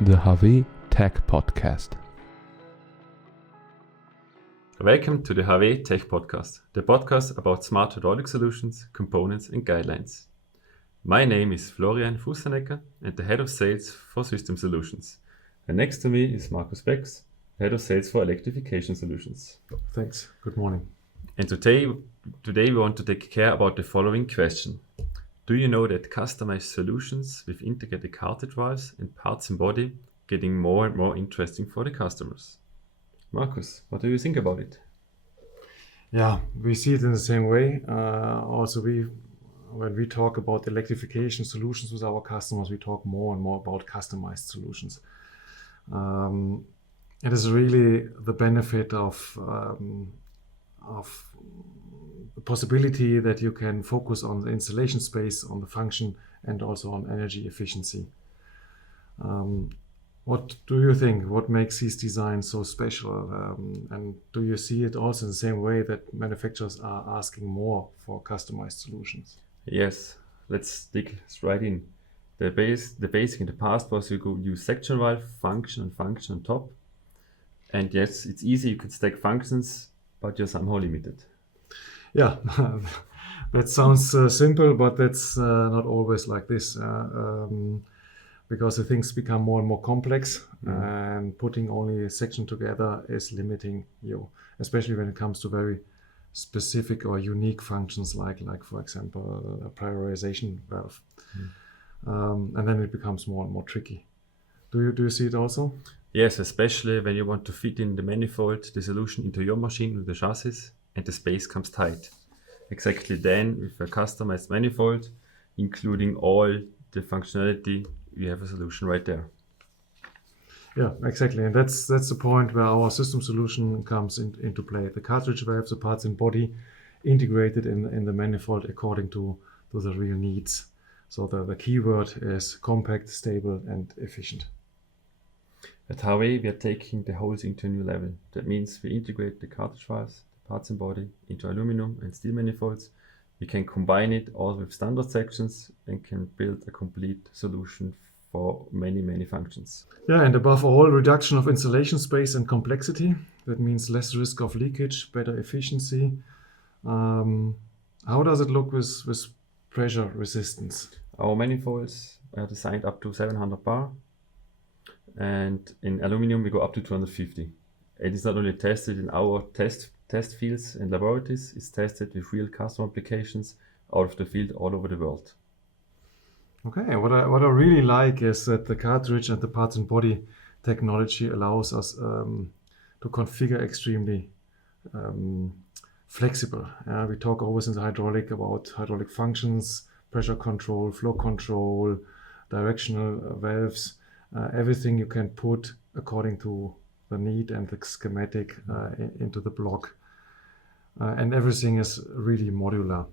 the HAWE Tech Podcast. Welcome to the HAWE Tech Podcast, the podcast about smart hydraulic solutions, components and guidelines. My name is Florian and the Head of Sales for System Solutions. And next to me is Markus Becks, Head of Sales for Electrification Solutions. Thanks. Good morning. And today we want to take care about the following question. Do you know that customized solutions with integrated cartridge valves and parts and body getting more and more interesting for the customers? Markus, what do you think about it? Yeah, we see it in the same way. When we talk about electrification solutions with our customers, we talk more and more about customized solutions. It is really the benefit of the possibility that you can focus on the installation space, on the function, and also on energy efficiency. What do you think? What makes these designs so special? And do you see it also in the same way that manufacturers are asking more for customized solutions? Yes, let's dig right in. The basic in the past was you could use section valve, function on top. And yes, it's easy, you could stack functions, but you're somehow limited. Yeah, that sounds simple, but that's not always like this. Because the things become more and more complex, and putting only a section together is limiting you, especially when it comes to very specific or unique functions like for example, a prioritization valve. And then it becomes more and more tricky. Do you see it also? Yes, especially when you want to fit in the manifold, the solution into your machine with the chassis, and the space comes tight. Exactly then, with a customized manifold, including all the functionality, you have a solution right there. Yeah, exactly. And that's the point where our system solution comes into play. The cartridge valves, the parts and body integrated in the manifold according to the real needs. So the keyword is compact, stable, and efficient. At HAWE, we are taking the wholes into a new level. That means we integrate the cartridge valves, the parts and body into aluminum and steel manifolds. We can combine it all with standard sections and can build a complete solution for many functions. Yeah, and above all, reduction of installation space and complexity. That means less risk of leakage, better efficiency. How does it look with pressure resistance? Our manifolds are designed up to 700 bar, and in aluminum we go up to 250. It is not only tested in our test fields and laboratories, it's tested with real customer applications out of the field all over the world. Okay, what I really like is that the cartridge and the parts and body technology allows us to configure extremely flexible. We talk always in the hydraulic about hydraulic functions, pressure control, flow control, directional valves, everything you can put according to the need and the schematic into the block. And everything is really modular.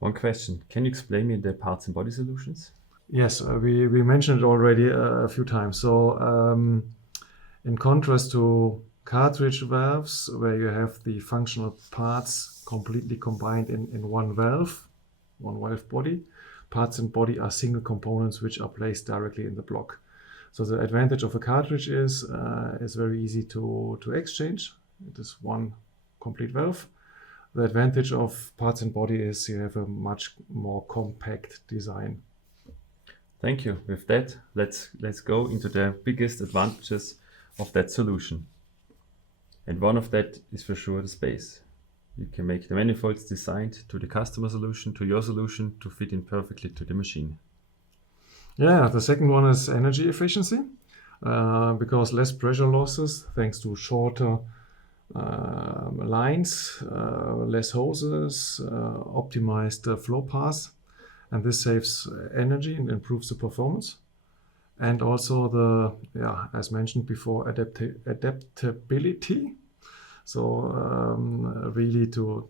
One question, can you explain me the parts and body solutions? Yes, we mentioned it already a few times. So in contrast to cartridge valves, where you have the functional parts completely combined in one valve body, parts and body are single components which are placed directly in the block. So the advantage of a cartridge is very easy to exchange. It is one complete valve. The advantage of parts and body is you have a much more compact design. Thank you. With that, let's go into the biggest advantages of that solution. And one of that is for sure the space. You can make the manifolds designed to the customer solution, to your solution, to fit in perfectly to the machine. Yeah, the second one is energy efficiency, because less pressure losses thanks to shorter lines, less hoses, optimized flow paths, and this saves energy and improves the performance. And also as mentioned before, adaptability. So really to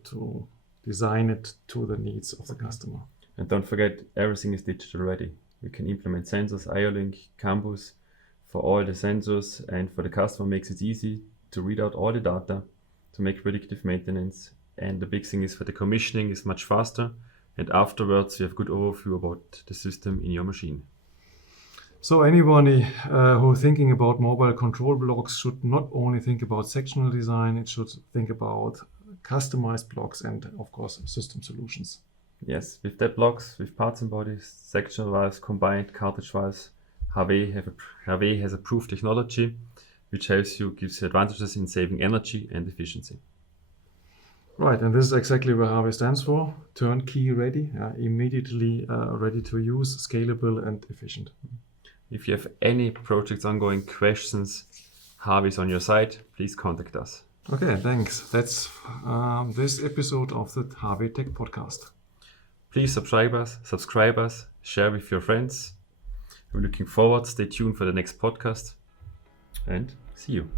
design it to the needs of the customer. And don't forget, everything is digital ready. We can implement sensors, IO-Link, Campus for all the sensors, and for the customer makes it easy to read out all the data, to make predictive maintenance. And the big thing is for the commissioning is much faster, and afterwards you have good overview about the system in your machine. So anybody who thinking about mobile control blocks should not only think about sectional design, it should think about customized blocks and of course system solutions. Yes, with that blocks, with parts and bodies, sectional valves, combined cartridge valves, HAWE has a proof technology which gives you advantages in saving energy and efficiency. Right, and this is exactly what HAWE stands for: turnkey ready, immediately ready to use, scalable and efficient. If you have any projects ongoing, questions, HAWE is on your side, please contact us. Okay, thanks. That's this episode of the HAWE Tech Podcast. Please subscribe us, share with your friends. We're looking forward. Stay tuned for the next podcast and see you.